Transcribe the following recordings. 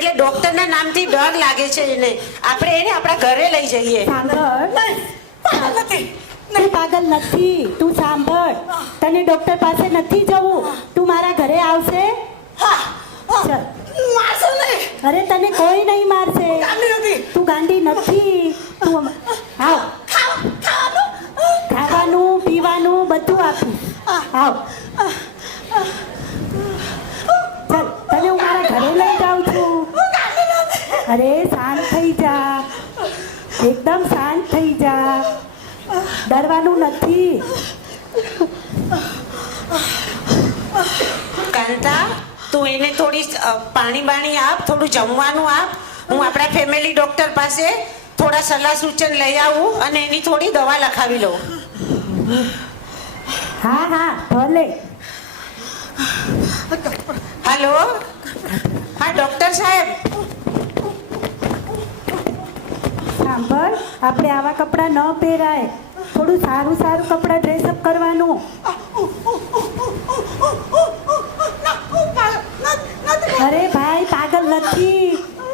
એટલે ડોક્ટરના નામથી ડર લાગે છે એને. આપણે એને આપણા ઘરે લઈ જઈએ. તું પાગલ નથી. તું સાંભળ. તને ડોક્ટર પાસે નથી જવું. તું મારા ઘરે આવશે. અરે તને કોઈ નહીં મારશે. તું ગાંડી નથી. તું આવ. ખાવાનું? પીવાનું બધું આપીશ આવ. ચલ તને હું મારા ઘરે લઈ જાઉં છું. અરે શાંત થઈ જા. એકદમ શાંત થઈ જા. ડરવાનું નથી. કાંતા તું એને થોડી પાણી બાણી આપ થોડું જમવાનું આપ. હું આપણા ફેમિલી ડોક્ટર પાસે થોડા સલાહ સૂચન લઈ આવું અને એની થોડી દવા લખાવી લઉં. હા હા ભલે. હલો? હા ડોક્ટર સાહેબ. સાંભળ આપણે આવા કપડાં ન પહેરાય. થોડું સારું સારું કપડાં ડ્રેસઅપ કરવાનું. અરે ભાઈ પાગલ નથી.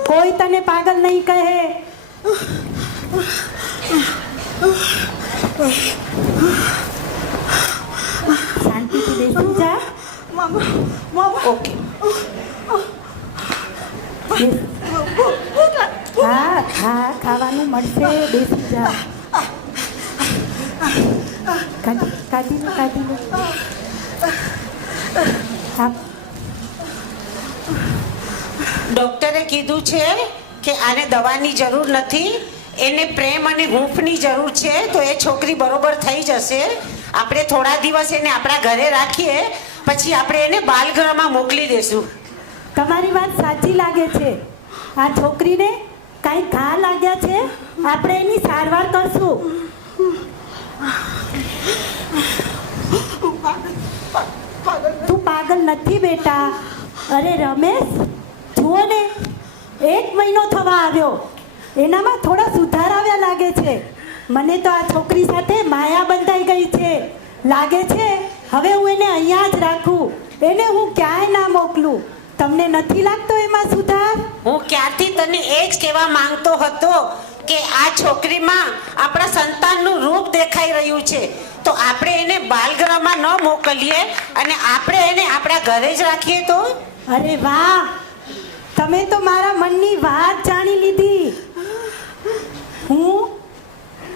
કોઈ તને પાગલ નહીં કહે. શાંતિથી બેસી જા. ઓકે. હા હા ખાવાનું મળશે બેસી જા. કાઢી કાઢી લો કાઢી લો. હા. ડોક્ટરે કીધું છે કે આને દવાની જરૂર નથી એને પ્રેમ અને હૂંફની જરૂર છે તો એ છોકરી બરોબર થઈ જશે. આપણે થોડા દિવસ એને આપણા ઘરે રાખીએ પછી આપણે એને બાલગૃહમાં મોકલી દેશું. તમારી વાત સાચી લાગે છે. આ છોકરીને કાંઈ ઘા લાગ્યા છે? આપણે એની સારવાર કરશું. તું પાગલ નથી બેટા. અરે રમેશ, જુઓ ને, એક મહિનો થવા આવ્યો. એનામાં થોડા સુધાર આવ્યા લાગે છે. મને તો આ છોકરી સાથે માયા બંધાઈ ગઈ છે. લાગે છે, હવે હું એને અહીંયા જ રાખું. એને હું ક્યાંય ના મોકલું. તમને નથી લાગતો એમાં સુધાર? હું ક્યારથી તને એ જ કહેવા માંગતો હતો કે આ છોકરીમાં આપણા સંતાનનું રૂપ દેખાઈ રહ્યું છે? તો આપણે એને બાલગૃહમાં ન મોકલીએ અને આપણે એને આપણા ઘરે જ રાખીએ તો? અરે વાહ! તમે તો મારા મનની વાત જાણી લીધી. હું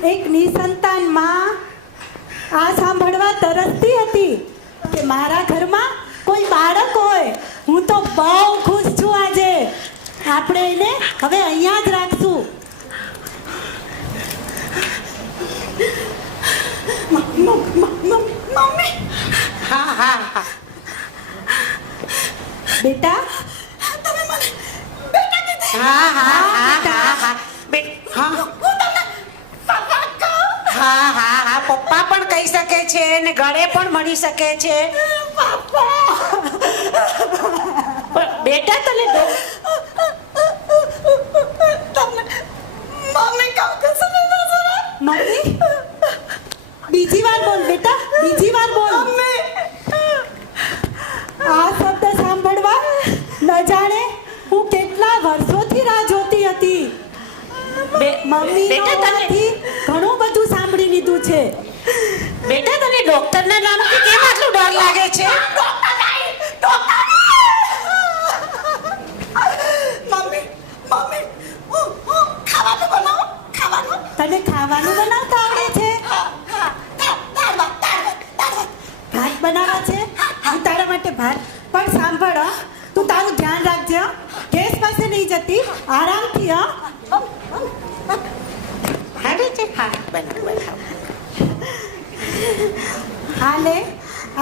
એક નિસંતાનમાં આ સાંભળવા તરસતી હતી કે મારા ઘરમાં કોઈ બાળક હોય. હું તો બહુ આપણે એને હવે અહીંયા જ રાખશું. હા હા હા. બેટા? હા હા હા હા હા. બે હા. હા હા હા. પપ્પા પણ કહી શકે છે ને ગળે પણ મળી શકે છે. બેટા તને ડો- મમ્મી બીજી વાર બોલ બેટા બીજી વાર બોલ. આ શબ્દ સાંભળવા ન જાણે હું કેટલા વર્ષોથી રાહ જોતી હતી. મમ્મી ઘણું બધું સાંભળી લીધું છે. બેટા તને ડોક્ટરના નામથી કેમ આટલું ડર લાગે છે? તને ખાવાનું બનાવતા આવડે છે આ લે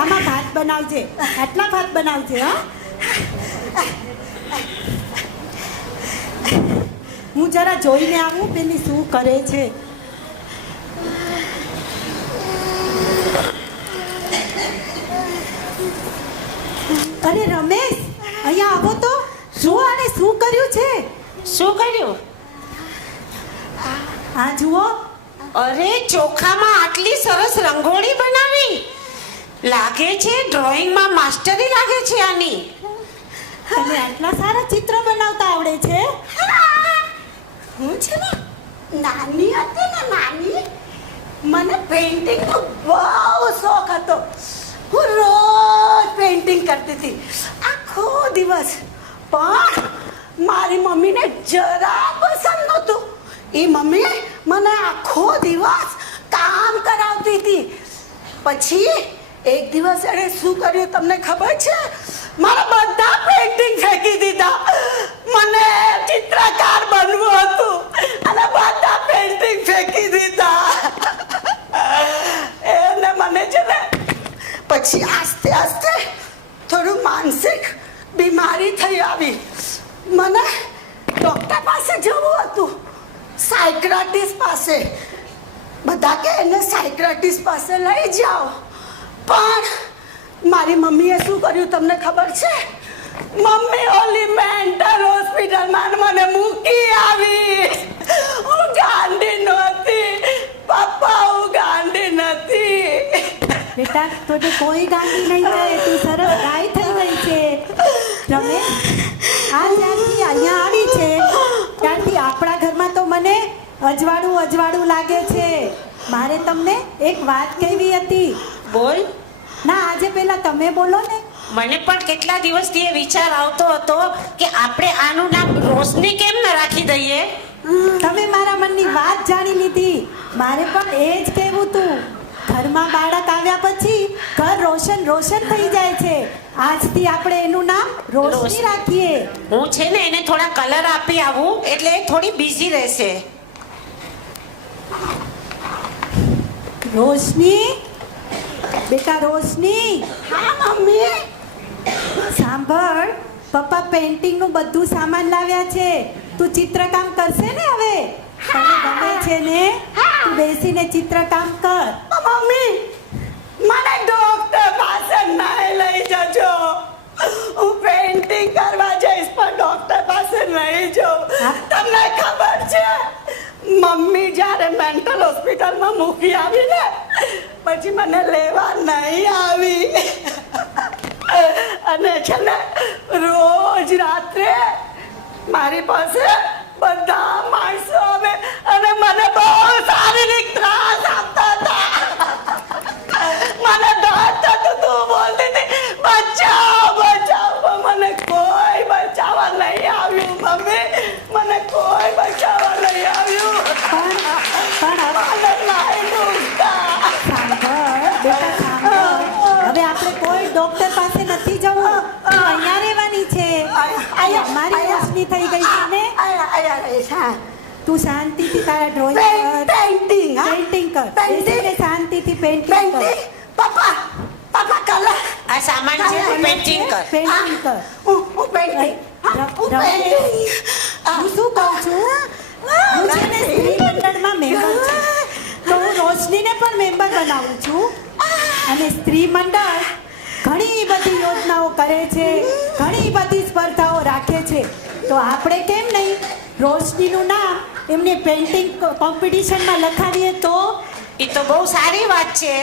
આમાં ભાત બનાવજે. આટલા ભાત બનાવજે હા. હું જરા જોઈને આવું પેલી શું કરે છે. અરે રમેશ અહીંયા આવો તો. શું આને શું કર્યું છે. શું કર્યું? આ જુઓ. અરે ચોખામાં આટલી સરસ રંગોળી બનાવી. લાગે છે ડ્રોઈંગમાં માસ્ટરી લાગે છે આની? તને આટલા સારા ચિત્ર બનાવતા આવડે છે? હું છે ને નાની હતી ને નાની, મને પેઇન્ટિંગનો બહુ શોખ હતો. હું રોજ પેઇન્ટિંગ કરતી હતી. આખો દિવસ. પણ મારી મમ્મીને જરા પસંદ નહોતું. એ મમ્મી મને આખો દિવસ કામ કરાવતી હતી. પછી એક દિવસ એણે શું કર્યું તમને ખબર છે? મારા બધા પેઇન્ટિંગ ફેંકી દીધા. મને ચિત્રકાર બનવું હતું. અને બધા પેઇન્ટિંગ ફેંકી દીધા. એને મને છે ને, પછી આસ્તે આસ્તે થોડું માનસિક બીમારી થઈ આવી. મને ડૉક્ટર પાસે જવું હતું. સાયક્રાટિસ્ટ પાસે. બધા કે એને સાયક્રાટિસ્ટ પાસે લઈ જાઓ. પણ મારી મમ્મીએ શું કર્યું તમને ખબર છે? મમ્મી ઓલી મેન્ટલ હોસ્પિટલમાં મને મૂકી આવી. હું ગાંડી નહોતી. પપ્પા હું ગાંડી નથી બેટા તોને કોઈ ગાંધી નહીં થાય. તું સરસ ગાય થઈ ગઈ છે. તમે આ જ્યારથી અહીંયા આવી છે ત્યારથી આપણા ઘરમાં તો મને અજવાળું અજવાળું લાગે છે. મારે તમને એક વાત કહેવી હતી. બોલ. ના આજે પહેલા તમે બોલો ને. મને પણ કેટલા દિવસથી એ વિચાર આવતો હતો કે આપણે આનું નામ રોશની કેમ ન રાખી દઈએ? તમે મારા મનની વાત જાણી લીધી. મારે પણ એ જ કહેવું હતું ઘરમાં બાળક આવ્યા પછી ઘર રોશન રોશન થઈ જાય છે. આજથી આપણે એનું નામ રોશની રોશની. રાખીએ. હું છે ને એને થોડા કલર આપી આવું એટલે થોડી બિઝી રહેશે. રોશની? બેટા રોશની હા મમ્મી સાંભળ પપ્પા પેઇન્ટિંગનું બધું સામાન લાવ્યા છે તું ચિત્રકામ કરશે ને હવે તને ગમે છે ને તું બેસીને ચિત્રકામ કર મમ્મી મને ડોક્ટર પાસે નહીં લઈ જજો હું પેન્ટિંગ કરવા જઈશ પણ ડોક્ટર પાસે નહીં જાઉં તમને ખબર છે મમ્મી જ્યારે મેન્ટલ હોસ્પિટલમાં મૂકી આવી ને પછી મને લેવા નહીં આવી. અને છે ને, રોજ રાત્રે મારી પાસે બધા માણસો આવે અને મને બહુ શારીરિક ત્રાસ આપતા હતા. મને દર્દ થતું તું બોલતી હતી, બચાવ બચાવ મને કોઈ બચાવવા નહીં આવ્યું, મમ્મી. મને કોઈ બચાવવા થઈ ગઈ છે ને તું શાંતિથી તારા ડ્રોઈંગ કર પેઇન્ટિંગ હા પેઇન્ટિંગ કર Painting. બેસીને શાંતિથી પેઇન્ટિંગ પેઇન્ટિંગ કર પપ્પા પપ્પા કલર આ સામાન છે તું પેન્ટિંગ કર પેઇન્ટિંગ કર હું પેઇન્ટિંગ. પેઇન્ટિંગ હું શું કહું છું હું છે ને સ્ત્રી મંડળમાં મેમ્બર છું તો હું રોશનીને પણ મેમ્બર બનાવું છું અને સ્ત્રી મંડળ ઘણી બધી યોજનાઓ કરે છે ઘણી બધી સ્પર્ધાઓ રાખે છે. તો આપણે કેમ નહીં? રોશનીનું નામ એમને પેઇન્ટિંગ કોમ્પિટિશનમાં લખાવીએ તો? એ તો બહુ સારી વાત છે.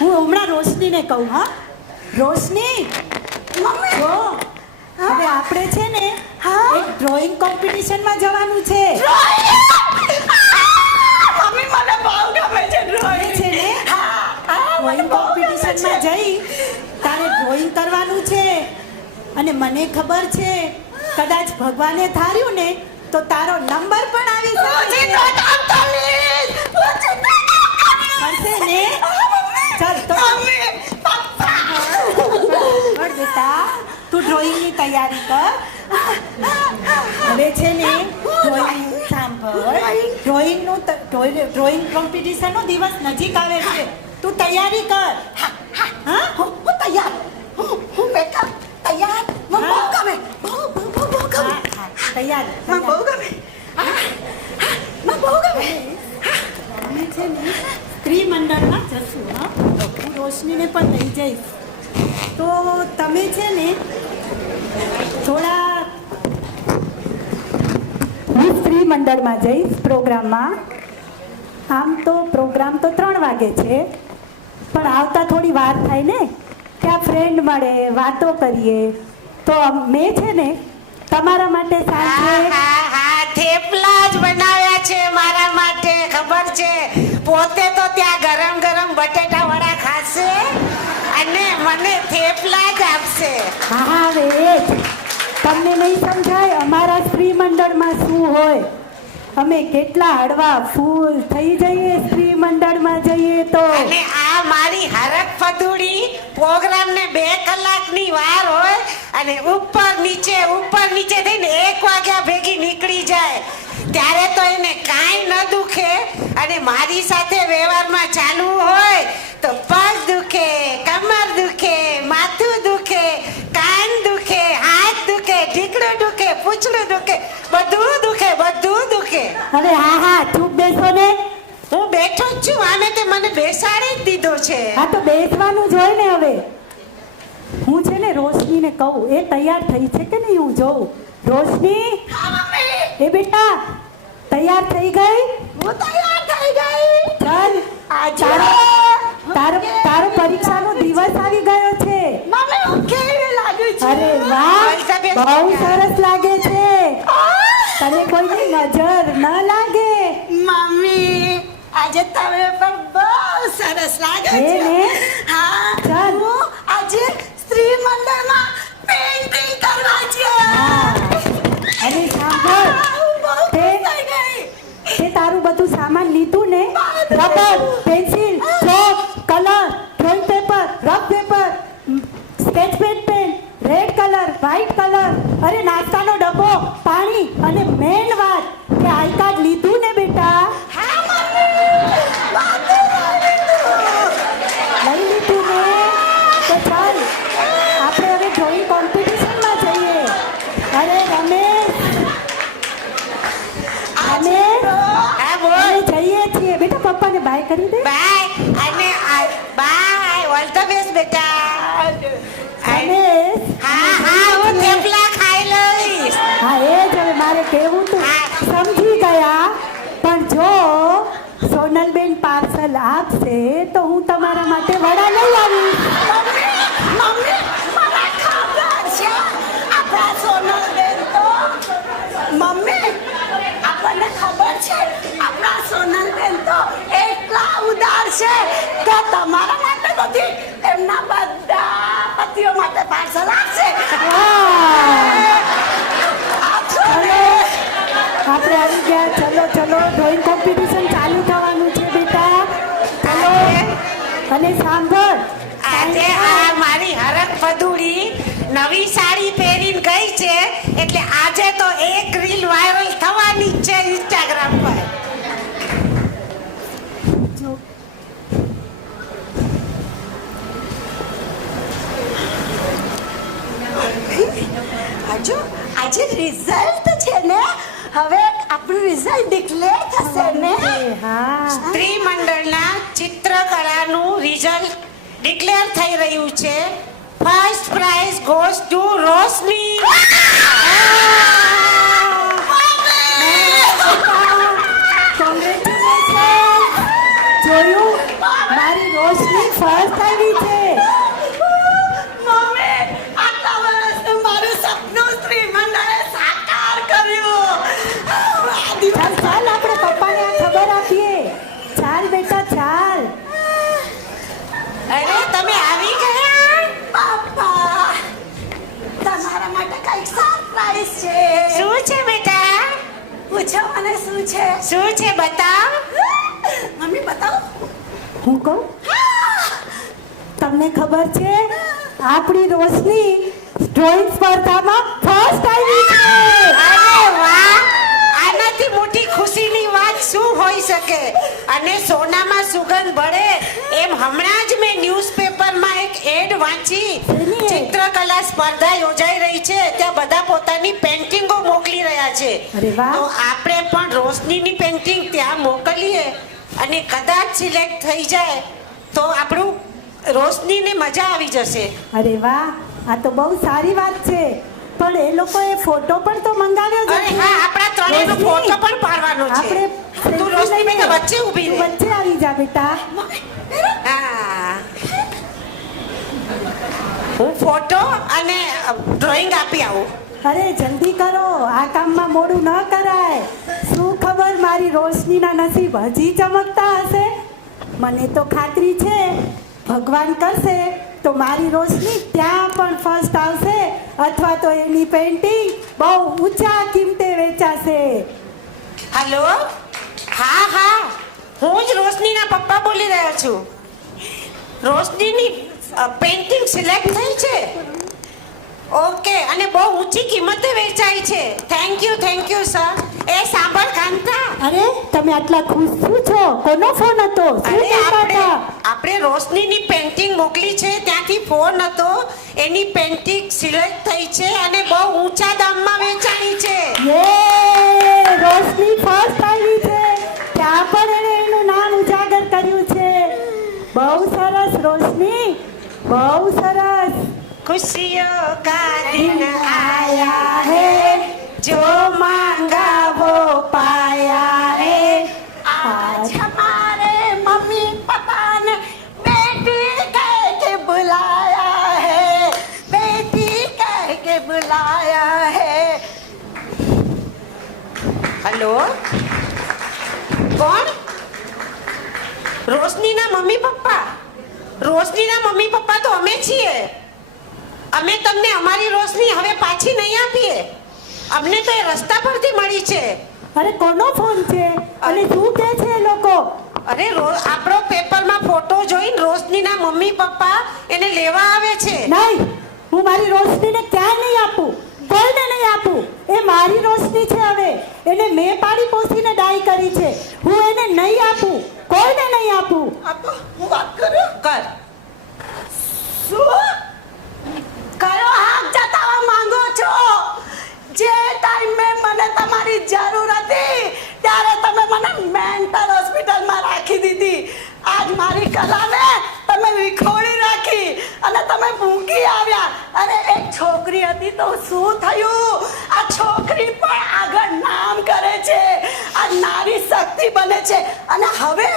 હું હમણાં રોશનીને કહું હા? રોશની! મમ્મી! જો હવે આપણે છે ને એક ડ્રોઈંગ કોમ્પિટિશનમાં જવાનું છે મમ્મી મને બહુ ગમે છે ડ્રોઈંગ છે ને? હા હા મને ડ્રોઈંગ બહુ ગમે કોમ્પિટિશનમાં છે જઈ તારે ડ્રોઈંગ કરવાનું છે અને મને ખબર છે કદાચ ભગવાને ધાર્યું ને તો તારો નંબર પણ આવી શકે ને? ચાલ તો બેટા તું ડ્રોઈંગની તૈયારી કર. હવે છે ને ડ્રોઈંગ સાંભળ ડ્રોઈંગનું ડ્રોઈંગ કોમ્પિટિશનનો દિવસ નજીક આવે છે. તું તૈયારી કર. હું હું. તૈયાર. હું હું તૈયાર મને બહુ. ગમે. મને બહુ ગમે. અમે છે ને સ્ત્રી મંડળમાં જશું હા. હું રોશનીને પણ લઈ જઈશ. તો તમે છે ને થોડા હું સ્ત્રી મંડળમાં જઈશ પ્રોગ્રામમાં. આમ તો પ્રોગ્રામ તો ત્રણ વાગે છે પણ આવતા થોડી વાર થાય ને ત્યાં ફ્રેન્ડ મળે વાતો કરીએ. તો મેં છે ને તમારા માટે સાંજે હા હા થેપલા જ બનાવ્યા છે મારા માટે ખબર છે? પોતે તો ત્યાં ગરમ ગરમ બટેટા વડા ખાશે અને મને થેપલા જ આપશે. હા હવે એ જ. તમને નહીં સમજાય અમારા સ્ત્રી મંડળમાં શું હોય. અમે કેટલા હળવા ફૂલ થઈ જઈએ સ્ત્રી મંડળમાં જઈએ તો. અને આ મારી હરક ફદુડી પ્રોગ્રામ ને બે કલાકની વાર હોય અને ઉપર નીચે ઉપર નીચે થઈને એક વાગ્યા ભેગી નીકળી જાય. ત્યારે તો એને કાંઈ ન દુખે અને મારી સાથે વ્યવહારમાં ચાલવું હોય તો પગ દુખે, કમર દુખે, માથું દુખે ઢીકડું દુખે. બધું દુખે બધું દુખે. હવે હા હા ચૂપ બેસો ને. હું બેઠો જ છું આને તે મને બેસાડી જ દીધો છે. હા તો બેસવાનું જ હોય ને હવે. હું છે ને રોશનીને કહું એ તૈયાર થઈ છે કે નહીં હું જોઉં? રોશની? એ બેટા તૈયાર થઈ ગઈ? હું તૈયાર થઈ ગઈ. ચાલ. તારો તારો પરીક્ષાનો દિવસ આવી ગયો છે મમ્મી હું કેવી લાગુ છું અરે વાહ બહુ સરસ લાગે છે. તને કોઈની નજર ન લાગે? મમ્મી આજે તમે પણ બહુ સરસ લાગે છે. હા ચાલ. આજે સ્ત્રી મંડળમાં પેઇન્ટિંગ કરવા છે. અને સાંભળ તે તારું બધું સામાન લીધું ને? Rubber pencil chalk colour drawing paper rough paper sketch pen pen red colour white colour અરે નાસ્તાનો ડબ્બો પાણી અને મેન વાત કે આઈ કાર્ડ લીધું ને બેટા હા મમ્મી બધું લઈ લીધું. લઈ લીધું ને તો ચાલ આપણે હવે ડ્રોઈંગ કોમ્પિટિશનમાં જઈએ અરે રમેશ આજે રમેશ તો હા બોલ અમે જઈએ છીએ બેટા પપ્પાને બાય કરી દે બાય અને બાય ઓલ ધ બેસ્ટ બેટા રમેશ હા હા હું થેપલા ખાઈ લઈશ હા એ જ હવે મારે કહેવું તું સમજી ગયા પણ જો સોનલબેન પાર્સલ આપશે તો હું તમારા માટે વડા લઈ આવીશ મમ્મી મને ખબર છે આપણા સોનલબેન તો મમ્મી આપણને ખબર છે આપણા સોનલબેન તો એટલા ઉદાર છે કે તમારા માટે નથી એમના બધા પતિઓ માટે પાર્સલ ને? આપણે આવી ગયા. ચલો ચલો ડ્રોઈંગ કોમ્પિટિશન ચાલુ થવાનું છે બેટા. ચલો. અને સાંભળ. આજે આ મારી હરક ફદુડી નવી સાડી પહેરીને ગઈ છે એટલે આજે તો એક રીલ વાયરલ થવાની જ છે ઇન્સ્ટાગ્રામ પર જો હજુ આજે રિઝલ્ટ છે ને? હવે આપણું રિઝલ્ટ ડિક્લેર થશે ને? હા સ્ત્રી મંડળના ચિત્રકળાનું રિઝલ્ટ ડિક્લેર થઈ રહ્યું છે. First prize goes to Roshni. જોયું? મારી રોશની ફર્સ્ટ આવી છે મમ્મી આટલા વર્ષનું મારું સપનું સ્ત્રી મંડળે સાકાર કર્યું આ દિવસ ચાલ ચાલ આપણે પપ્પાને આ ખબર આપીએ ચાલ બેટા ચાલ અરે તમે આવી ગયા? પાપા તમારા માટે કંઈક સરપ્રાઈઝ છે. શું છે બેટા? પૂછો મને શું છે? શું છે બતાવ? મમ્મી બતાવ. હું કહું? તમને ખબર છે આપણી રોશની ડ્રોઈંગ સ્પર્ધામાં ફર્સ્ટ આવી છે. અરે વાહ આનાથી મોટી ખુશીની શું હોઈ શકે? અને સોનામાં સુગંધ ભળે એમ હમણાં જ મેં ન્યૂઝપેપરમાં એક એડ વાંચી. ચિત્રકલા સ્પર્ધા યોજાઈ રહી છે. ત્યાં બધા પોતાની પેન્ટિંગો મોકલી રહ્યા છે. તો આપણે પણ રોશનીની પેન્ટિંગ ત્યાં મોકલીએ અને કદાચ સિલેક્ટ થઈ જાય તો આપણું રોશનીને મજા આવી જશે. અરે વાહ આ તો બહુ સારી વાત છે. પણ એ લોકોએ ફોટો પણ તો મંગાવ્યો છે અરે હા આપણા ત્રણેયનો ફોટો પણ પાડવાનો છે. આપણે તું રોશની બેટા વચ્ચે ઊભી રહે. વચ્ચે આવી જા બેટા. હા. હું ફોટો અને ડ્રોઈંગ આપી આવું. અરે જલ્દી કરો. આ કામમાં મોડું ન કરાય. શું ખબર મારી રોશનીના નસીબ હજી ચમકતા હશે? મને તો ખાતરી છે. ભગવાન કરશે તો મારી રોશની ત્યાં પણ ફર્સ્ટ આવશે. અથવા તો એની પેન્ટિંગ બહુ ઊંચા કિંમતે વેચાશે. હલો હા હા. હું જ રોશનીના પપ્પા બોલી રહ્યો છું. રોશનીની પેઇન્ટિંગ સિલેક્ટ થઈ છે? ઓકે અને બહુ ઊંચી કિંમતે વેચાય છે. Thank you thank you sir એ સાંભળ કાંતા. અરે તમે આટલા ખુશ શું છો? કોનો ફોન હતો? અરે આપણે આપણે રોશનીની પેઇન્ટિંગ મોકલી છે. ત્યાંથી ફોન હતો. એની પેઇન્ટિંગ સિલેક્ટ થઈ છે અને બહુ ઊંચા દામમાં વેચાણી છે. યે રોશની ફર્સ્ટ આવી છે. પણ એણે એનું નામ ઉજાગર કર્યું છે. બહુ સરસ રોશની બહુ સરસ. ખુશીઓ કા દિન આયા હે જો માંગાવો પાયા હે. આજ હમારે મમ્મી પપ્પા ને બેટી કહ કે બુલાયા હે બેટી કહ કે બુલાયા હે. Hello? રોશનીના mummy papa. રોશનીના mummy papa તો અમે છીએ. અમે તમને અમારી રોશની હવે પાછી નહીં આપીએ. અમને તો એ રસ્તા પરથી મળી છે. અરે કોનો ફોન છે? અને શું કહે છે એ લોકો? અરે આપણો પેપરમાં ફોટો જોઈને રોશનીના મમ્મી પપ્પા એને લેવા આવે છે. નહીં હું મારી રોશનીને ક્યાંય નહીં આપું. કોઈને નહીં આપું. એ મારી રોશની છે હવે. એને મેં પાડી પોસીને ડાઈ કરી છે. હું એને નહીં આપું કોઈને નહીં આપું अब હું વાત કરું કર શું કયો હાથ જતાવા માંગો છો જે ટાઈમે મને તમારી જરૂર હતી ત્યારે તમે મને મેન્ટલ હોસ્પિટલમાં રાખી દીધી આજ મારી કલાને તમે વિખોડી રાખી અને તમે મૂકી આવ્યા અને એક છોકરી હતી તો શું આ છોકરી પણ આગળ નામ કરે છે. આ નારી શક્તિ બને છે. અને હવે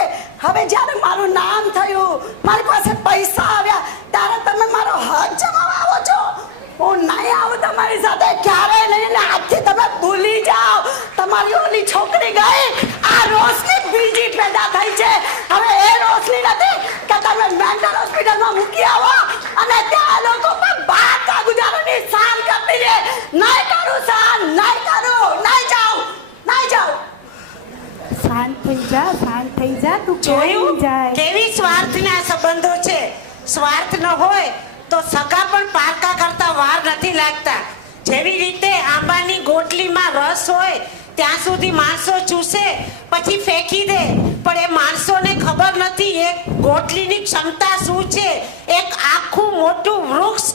હવે જ્યારે મારું નામ થયું, મારી પાસે પૈસા આવ્યા, ત્યારે તમે મારો હક જમાવા આવો છો. હું નહીં આવું તમારી સાથે, ક્યારેય નહીં ને તમે ભૂલી જાઓ. તમારી ઓલી છોકરી ગઈ આ રોશની બીજી પેદા થઈ છે હવે એ રોશની નથી કે તમે મેન્ટલ હોસ્પિટલમાં મૂકી આવો અને ત્યાં લોકો પર બાર કા ગુજારોની સાન કરતી રહે નહીં કરું સાન નહીં કરું નહીં જાઉં નહીં જાઉં શાંત થઈ જા શાંત થઈ જા તું ક્યાંય જોયું? કેવી સ્વાર્થના સંબંધો છે? સ્વાર્થ ન હોય તો સગા પણ પારકા કરતા વાર નથી લાગતા. જેવી રીતે આંબાની ગોટલીમાં રસ હોય ત્યાં સુધી માણસો ચૂસે પછી ફેંકી દે. પણ એ માણસોને ખબર નથી એ ગોટલીની ક્ષમતા શું છે? એક આખું મોટું વૃક્ષ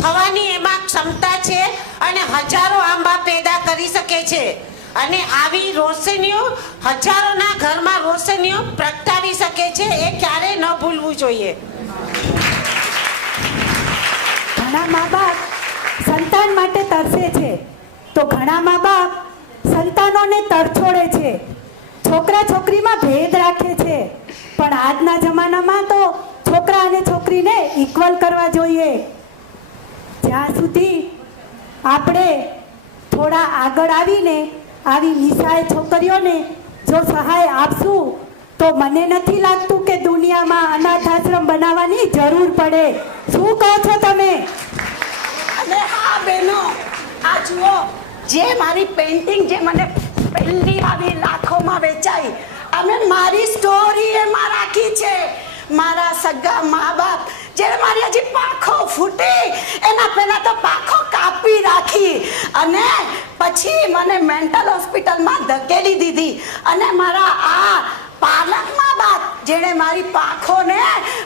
થવાની એમાં ક્ષમતા છે અને હજારો આંબા પેદા કરી શકે છે. અને આવી રોશનીઓ હજારોના ઘરમાં રોશનીઓ પ્રગટાવી શકે છે, એ ક્યારેય ન ભૂલવું જોઈએ. ઘણા મા બાપ સંતાન માટે તરસે છે, તો ઘણા મા બાપ સંતાનોને તરછોડે છે. છોકરા છોકરીમાં ભેદ રાખે છે, પણ આજના જમાનામાં તો છોકરા અને છોકરીને ઇક્વલ કરવા જોઈએ. જ્યાં સુધી આપણે થોડા આગળ આવીને આવી નિશાળ છોકરીઓને જો સહાય આપશું, તો મને નથી લાગતું કે દુનિયામાં અનાથ આશ્રમ બનાવવાની જરૂર પડે. શું કહો છો તમે? અને હા, બહેનો, આ જુઓ, જે મારી પેઇન્ટિંગ જે મને પહેલી આવી લાખોમાં વેચાઈ, અમે મારી સ્ટોરી એમાં રાખી છે. મારા સગા મા બાપ જ્યારે મારી હજી પાંખો ફૂટી, એના પહેલા તો પાંખો કાપી રાખી અને પછી મને મેન્ટલ હોસ્પિટલમાં ધકેલી દીધી. અને મારા આ પાલક મા બાપ જેણે મારી પાખોને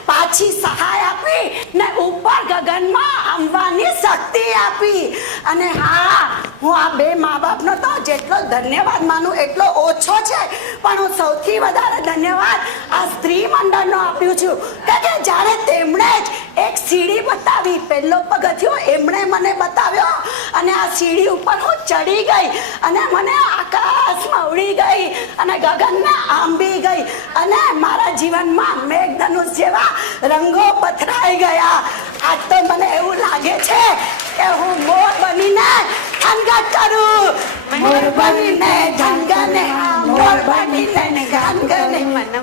પાછી સહાય આપી ને ઉપર ગગનમાં અંબાની શક્તિ આપી. અને હા, હું આ બે મા બાપનો તો જેટલો ધન્યવાદ માનું, એટલો ઓછો છે. પણ હું સૌથી વધારે ધન્યવાદ આ સ્ત્રી મંડળનો આપ્યું છું. કે કે જ્યારે તેમણે જ એક સીડી બતાવી, પહેલો પગથિયો એમણે મને બતાવ્યો અને આ સીડી ઉપર હું ચડી ગઈ અને મને આકાશમાં ઉડી ગઈ અને ગગનમાં આંબી ગઈ અને મારા જીવનમાં મેઘધનુષ જેવા રંગો પથરાઈ ગયા. આજ તો મને એવું લાગે છે કે હું મોર બનીને ધનગત કરું. મોર બનીને ધનગને મોર બનીને ધનગને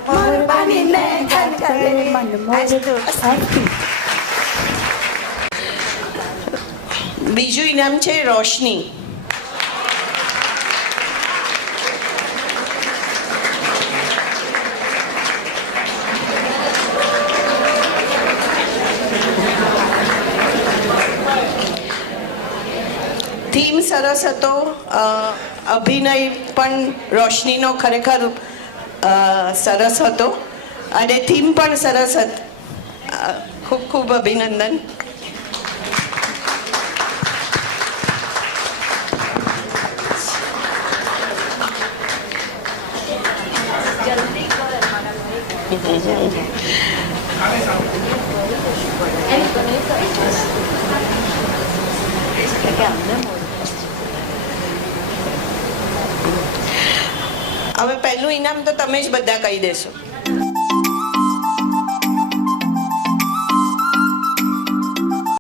મોર બનીને ધનગને મન મોર બીજું ઇનામ છે રોશની. થીમ સરસ હતો. અભિનય પણ રોશનીનો ખરેખર સરસ હતો. અને થીમ પણ સરસ હતી ખૂબ ખૂબ અભિનંદન. હવે ઇનામ તો તમે જ બધા કહી દેશો.